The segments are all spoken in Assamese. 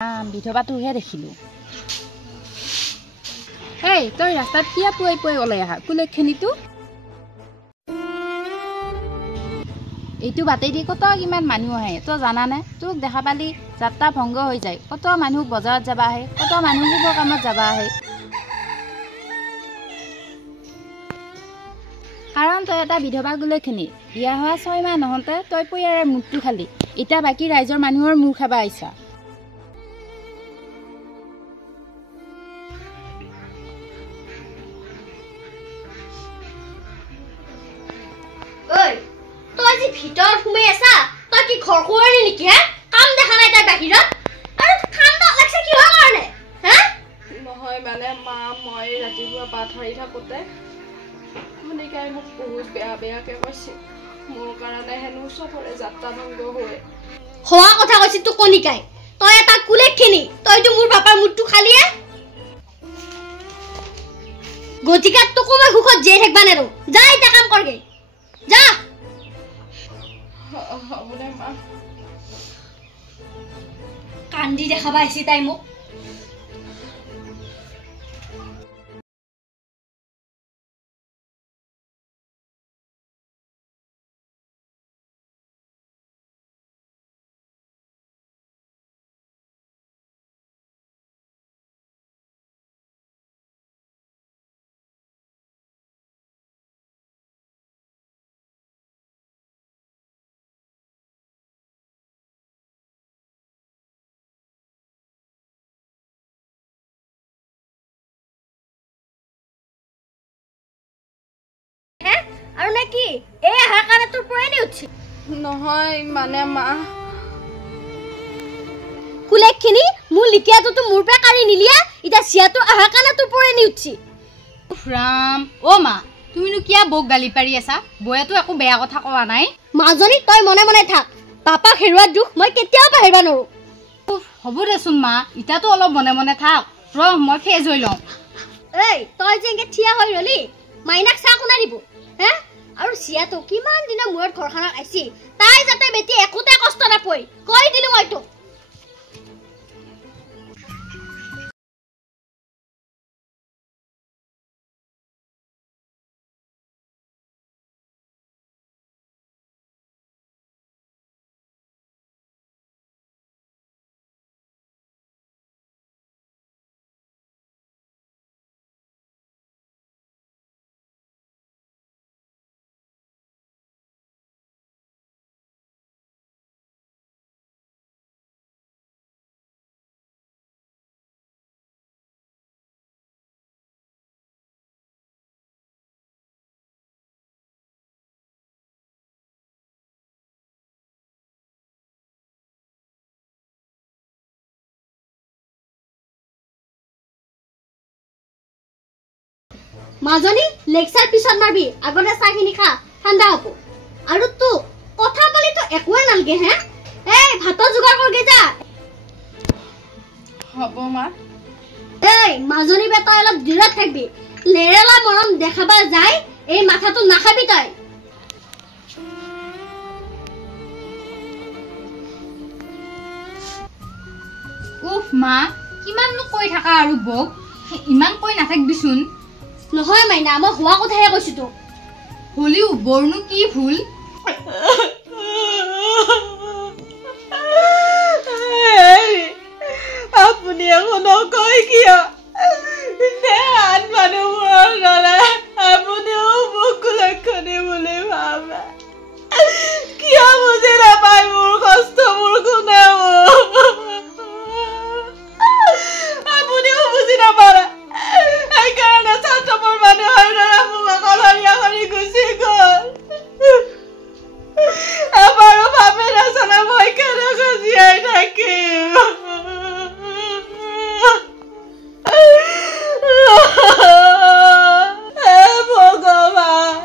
বিধৱাটোহে দেখিলোঁ। এই তই ৰাস্তাত কিয় পুৱাই পুৱাই ওলাই আহা? কুলক্ষণীটো এইটো বাটেদি কত কিমান মানুহ আহে তই জানানে? তোক দেখা পালি যাত্ৰা ভংগ হৈ যায়। কত মানুহ বজাৰত যাবা আহে, কত মানুহ শুভ কামত যাবা আহে। কাৰণ তই এটা বিধৱা কুলক্ষণী। বিয়া হোৱা 6 মাহ নহওঁতে তই পৰিয়ালৰ মূৰটো খালি। এতিয়া বাকী ৰাইজৰ মানুহৰ মূৰ খাবা আহিছা। ভিতৰত সোমাই আছা তই কি ঘৰ কোৱানি নেকি? হে কাম দেখা নাই তাই বাহিৰত আৰু ঠাণ্ডা লাগছে কি হয় কাৰণে? হে নহয় মানে মা মই ৰাতিপুৱা ভাত হাৰি থাকোঁতে মনিকাই মোক বহুত বেয়াকে কৈছে। মোৰ কাৰণে হেনো চবৰে যাত্ৰা ভংগ হয়। হোৱা কথা কৈছে তোক কণিকাই। তই এটা কুলক্ষণী, তইতো মোৰ বাপাৰ মুঠটো খালিয়ে। গতিকে তোকো মই সুখত জীয়াই থাকিবা নেৰো। যা এতিয়া কাম কৰগে যা। কান্দি দেখাবা আহিছে তাই মোক। আৰু নাকি এই হাকাৰে তোৰ পৰাই নি উঠছি? নহয় মানে মা কুলক্ষণী মোৰ লিটিয়াটো মোৰ পৰা কাঢ়ি নিলিয়া। এতিয়া চিয়াটো হাকাৰে তোৰ পৰাই নি উঠছি। ৰাম অ মা তুমিনো কিয়া বক গালি পাৰি আছা? বয়াটো একো বেয়া কথা কোৱা নাই। মাজনী তই মনে মনে থাক। পাপাক হেৰুৱাৰ দুখ মই কেতিয়াও পাহৰিব নোৱাৰো। হ'ব দেচোন মা, এতিয়াতো অলপ মনে মনে থাক। ৰ মই ফেজ হৈ লওঁ। এই তই যে এনেকে থিয়া হৈ ৰলি মাইনাক চাহ কোনা দিব? হে আৰু চিয়াটো কিমান দিনৰ মূৰত ঘৰখনত আইছি। তাই যাতে বেটি একোতে কষ্ট নাপয় কৈ দিলো মই তোক। মাজনী লেকচাৰ পিছত মাৰবি, আগতে চাহখিনি খা ঠাণ্ডা হ'ব। আৰু তো কথা কলি তো একোৱে নালগে। হে এই ভাতৰ যোগাৰ কৰগে যা। হ'ব মা। এই মাজনী বেটা অলপ দূৰত থাকবি। লেৰেলা মৰম দেখাবা যায় এই মাথাটো নাখাবি তই। উফ মা কিমাননো কৈ থাকা আৰু বক, ইমান কৈ নাথাকবিচোন। নহয় মাইনা মই হোৱা কথাহে কৈছো তোক। হলিও বৰনো কি ভুল? আপুনি এখন কয় কিয়? আন মানুহবোৰৰ দৰে আপুনিও মোক কুলক্ষণী বুলি ভাবে। কিয় বুজি নাপায় মোৰ কষ্ট মোৰ কোনে? আপুনিও বুজি নাপায়। সেইকাৰণে ছাত্ৰবোৰ মানুহৰ দৰে মোক অকলশৰীয়া কৰি গুচি গ'ল। এবাৰো ভাবি নাচালে মই কেনেকৈ জীয়াই থাকিম। ভগৱান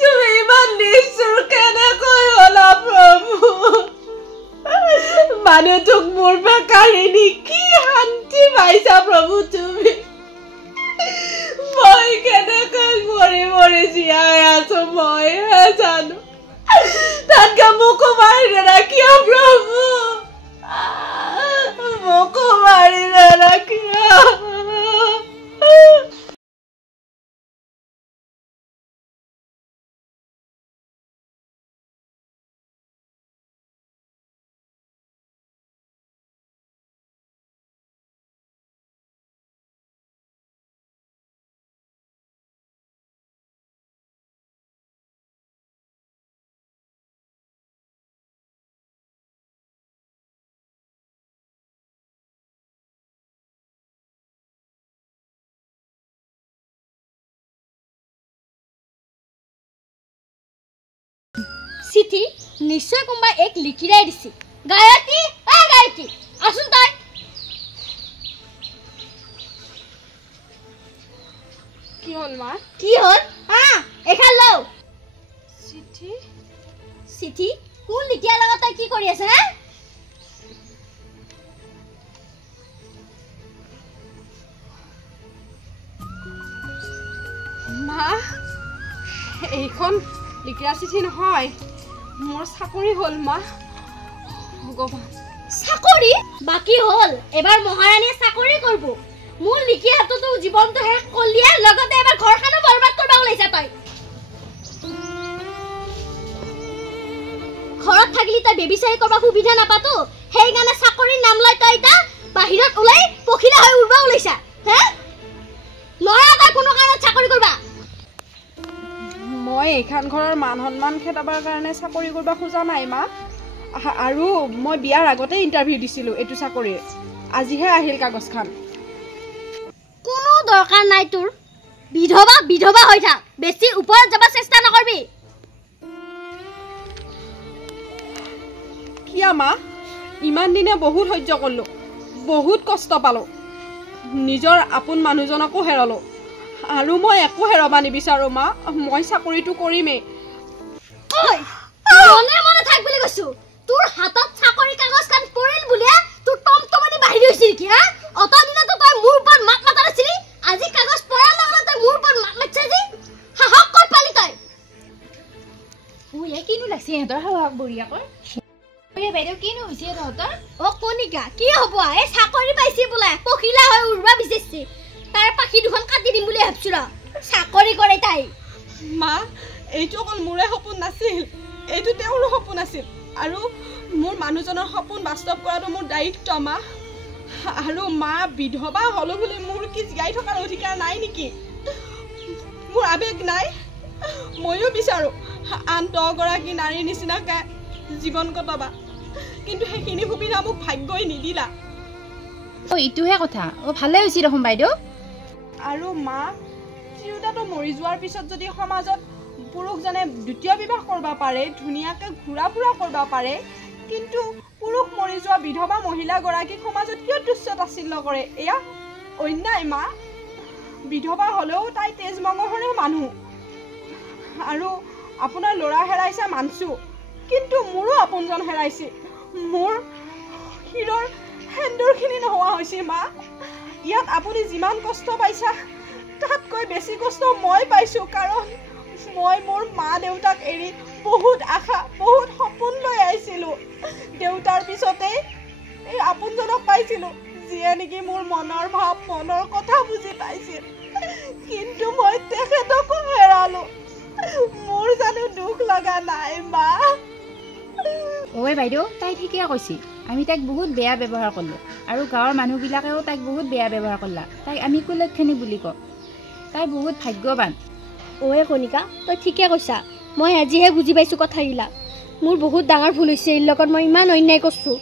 তুমি ইমান নিষ্ঠুৰ কেনেকৈ হলা প্ৰভু? মানুহটোক মোৰ পৰা কাঢ়ি নি কি শান্তি পাইছা প্ৰভু তুমি? মই কেনেকৈ মৰি মৰি জীয়াই আছো মইহে জানো। তাতকৈ মোকো মাৰি নেৰা কিয় প্ৰভু? মাৰিলে না কিয়? চিঠি নিশ্চয় কোনোবাই এক লিখিৰাই দিছে। গায়ত্ৰী, গায়ত্ৰী আছোন তই। কি হ'ল মা? কি হ'ল? এইখন লও। চিঠি? চিঠি? কোন লিখিয়াৰ লগত তই কি কৰি আছে? মা, এইখন লিখিয়া চিঠি নহয়, মোৰ চাকৰি হ'ল মা। ভগৱান, চাকৰি? বাকী হ'ল এবাৰ মহাৰাণীয়ে চাকৰি কৰিব। মোৰ লিখি হাততো জীৱনটো শেষ কৰিলিয়ে, লগতে এবাৰ ঘৰখনো বৰবাদ কৰিব ওলাইছা তই। ঘৰত থাকিলি তই বেবিচাৰি কৰিব সুবিধা নাপাতো, সেইকাৰণে চাকৰিৰ নাম লৈ তই এতিয়া বাহিৰত ওলাই পখিলা হৈ উৰিব ওলাইছা। নহয় তই কোনো কাৰণত চাকৰি কৰিবা। মই এইখন ঘৰৰ মান সন্মান খেদাবৰ কাৰণে চাকৰি কৰিব খোজা নাই মা। আৰু মই বিয়াৰ আগতে ইণ্টাৰভিউ দিছিলোঁ এইটো চাকৰিৰ। আজিহে আহিল কাগজখন। কোনো দৰকাৰ নাই তোৰ। বিধৱা বিধৱা হৈ থাক, বেছি ওপৰত যাব চেষ্টা নকৰিবি। কিয়া মা, ইমান দিনে বহুত সহ্য কৰিলোঁ, বহুত কষ্ট পালোঁ, নিজৰ আপোন মানুহজনকো হেৰালোঁ, আৰু মই একো হেৰাব নিবিচাৰোঁ মা। মই চাকৰিটো কৰিমেই। মনে মনে থাক বুলি কৈছো। তোৰ হাতত চাকৰি কাগজখন পৰিল বুলিয়ে তোৰ টমটমনি বাহিৰ হৈছে নেকি? অত দিনতো তই মোৰ ওপৰত মাত মাতা নাছিলি, আজি কাগজ পৰাৰ লগত তই মোৰ ওপৰত মাত মাতিছা যে সাহস ক'ত পালি তই? কিনো লাগছে সিহঁতৰ সাহস বঢ়িয়াকৈ? বাইদেউ কিনো হৈছে তহঁতৰ? কণিকা কি হ'ব? এই চাকৰি পাইছে বোলে, পখিলা হৈ উৰিব বিচাৰিছে। তাৰ পাখি দুখন কাটি দিম বুলি ভাবছো ৰ। চাকৰি কৰে তাই। মা, এইটো অকল মোৰে সপোন নাছিল, এইটো তেওঁৰো সপোন আছিল। আৰু মোৰ মানুহজনৰ সপোন বাস্তৱ কৰাটো মোৰ দায়িত্ব মা। আৰু মা, বিধৱা হ'লো বুলি মোৰ কি জীয়াই থকাৰ অধিকাৰ নাই নেকি? মোৰ আৱেগ নাই? ময়ো বিচাৰোঁ আন 10গৰাকী নাৰীৰ নিচিনাকৈ জীৱন কটাবা, কিন্তু সেইখিনি সুবিধা মোক ভাগ্যই নিদিলা। ইটোহে কথা। ভালে হৈছে দেখোন বাইদেউ। আৰু মা, তিৰোতাটো মৰি যোৱাৰ পিছত যদি সমাজত পুৰুষজনে দ্বিতীয় বিবাহ কৰিব পাৰে, ধুনীয়াকৈ ঘূৰা ফুৰা কৰিব পাৰে, কিন্তু পুৰুষ মৰি যোৱা বিধৱা মহিলাগৰাকীক সমাজত কিয় তুচ্ছ তাচ্ছিল্য কৰে? এয়া অন্যায় মা। বিধৱা হ'লেও তাই তেজ মঙহৰে মানুহ। আৰু আপোনাৰ ল'ৰা হেৰাইছে মানছোঁ, কিন্তু মোৰো আপোনজন হেৰাইছে। মোৰ শিৰৰ সেন্দুৰখিনি নোহোৱা হৈছে মা। ইয়াত আপুনি যিমান কষ্ট পাইছা তাতকৈ বেছি কষ্ট মই পাইছোঁ, কাৰণ মই মোৰ মা দেউতাক এৰি বহুত আশা, বহুত সপোন লৈ আহিছিলোঁ। দেউতাৰ পিছতেই এই আপোনজনক পাইছিলোঁ, যিয়ে নেকি মোৰ মনৰ ভাৱ, মনৰ কথা বুজি পাইছিল, কিন্তু মই তেখেতকো হেৰালোঁ। মোৰ জানো দুখ লগা নাই মা? বাইদেউ, তাই ঠিকে কৈছে। আমি তাইক বহুত বেয়া ব্যৱহাৰ কৰিলোঁ, আৰু গাঁৱৰ মানুহবিলাকেও তাইক বহুত বেয়া ব্যৱহাৰ কৰিলা। তাইক আমি কুলক্ষণী বুলি কওঁ। তাই বহুত ভাগ্যৱান। কণিকা, তই ঠিকে কৈছা। মই আজিহে বুজি পাইছোঁ কথাগিলা। মোৰ বহুত ডাঙৰ ভুল হৈছে, এই লগত মই ইমান অন্যায় কৰিছোঁ।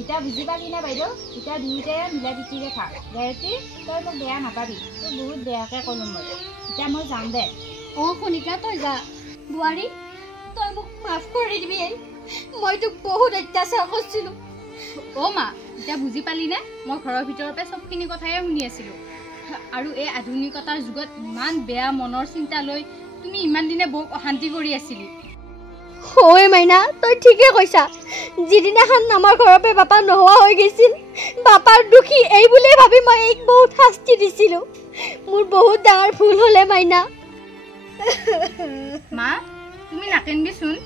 এতিয়া বুজি পালি না বাইদেউ? এতিয়া দুয়োটাই মিলা প্ৰীতিৰে থাক। গায়ত্ৰী, তই মোক বেয়া নাপাবি, তই বহুত বেয়াকৈ ক'লোঁ মই। এতিয়া মই যাম দে। কণিকা, তই যা। বোৱাৰী, তই মোক মাফ কৰি দিবি। মই তোক বহুত অত্যাচাৰ কৰিছিলোঁ। মা, এতিয়া বুজি পালি নে? মই ঘৰৰ ভিতৰৰ পৰা চবখিনি কথাই শুনি আছিলোঁ। আৰু এই আধুনিকতাৰ যুগত ইমান বেয়া মনৰ চিন্তা লৈ তুমি ইমান দিনে বহুত অশান্তি কৰি আছিলি। মাইনা, তই ঠিকে কৈছা। যিদিনাখন আমাৰ ঘৰৰ পৰা বাপা নোহোৱা হৈ গৈছিল, বাপাৰ দুখী এই বুলিয়ে ভাবি মই এইক বহুত শাস্তি দিছিলোঁ। মোৰ বহুত ডাঙৰ ভুল হ'লে মাইনা। মা, তুমি নাকান্দিবিচোন।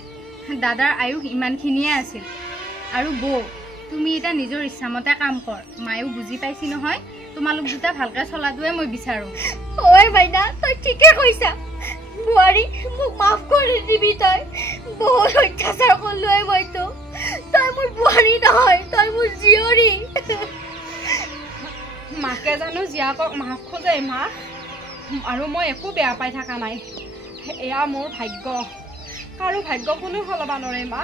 দাদাৰ আয়ুস ইমানখিনিয়ে আছিল, আৰু বৌ তুমি এটা নিজৰ ইচ্ছামতে কাম কৰ মায়েও বুজি পাইছি নহয় তোমালোক দুটা ভালকৈ চলাটোৱে মই বিচাৰোঁ ঐ বাইনা তই ঠিকে কৈছা বুৱাৰী মোক মাফ কৰি দিবি তই বহুত অত্যাচাৰ কৰিলোৱে মইতো তই মোৰ বুৱাৰী নহয় তই মোৰ জীয়ৰী মাকে জানো জীয়াকক মাফ খোজে মা আৰু মই একো বেয়া পাই থকা নাই এয়া মোৰ ভাগ্য কাৰো ভাগ্য কোনো সলাব নোৱাৰে মা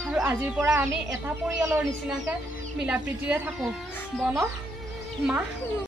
আৰু আজিৰ পৰা আমি এটা পৰিয়ালৰ নিচিনাকৈ মিলা প্ৰীতিৰে থাকোঁ বন মা